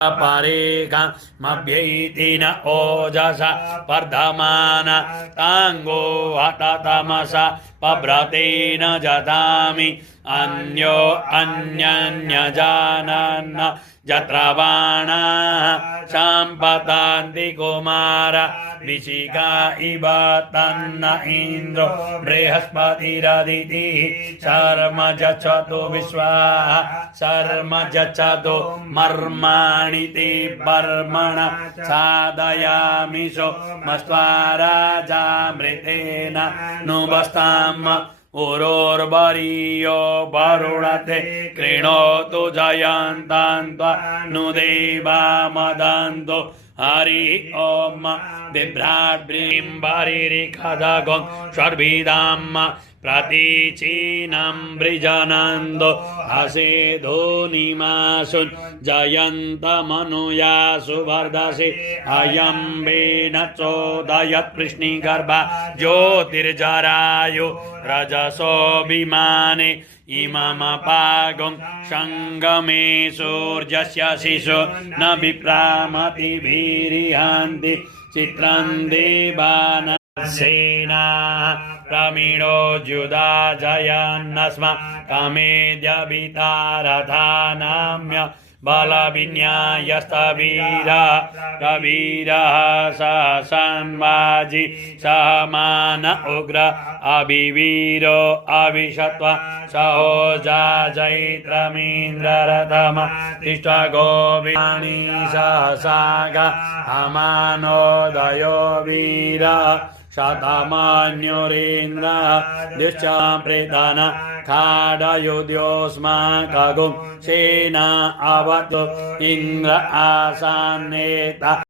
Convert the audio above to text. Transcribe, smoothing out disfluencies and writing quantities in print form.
परेगा मभ्यैतेन ओजसा वर्धमान तांगो हततमसा पभ्रतेन जदामि अन्यो अन्यन्यजानन् यत्र बाणाः सम्पतन्ति कुमार विशिखा इव तन्न इन्द्रो बृहस्पतिरदितिः शर्म यच्छतु विश्वाः शर्म यच्छतु मर्माणि ते बर्मण साधयामि सोमस्त्वाराजामृतेन नुबस्ताम् उरोर्वरीयो वरुणते कृणोतु जयन्तान्त्वा नु देवा मदन्तु हरि ओम बिभ्राड्बिम्बरिखदगं स्वर्भिदाम् प्रतीचीनं वृजनन्दो हसेदो निमासुन् जयन्तमनुयासु वर्धसे अयं वेन चोदयत् कृष्णिगर्भा ज्योतिर्जरायु रजसो विमाने इममपागं सङ्गमे सूर्यस्य शिशो न विप्रामतिभिरिहन्ति चित्रं देवान सेना प्रमीणो जुदा जयन्नस्मा कमेद्य वितारधानाम्य बलविन्यायस्तवीरा कवीरः सहसन्वाजि सहमान उग्र अभिवीरो अभिषत्वा सहोजा जैत्रमीन्द्ररथम तिष्ठ गोविणी सहसाग अमानोदयो वीर शतमान्युरीन्द्र दुश्चाप्रेतन खाडयुध्योऽस्माकगुं सेना अवतु इन्द्र आसान्नेता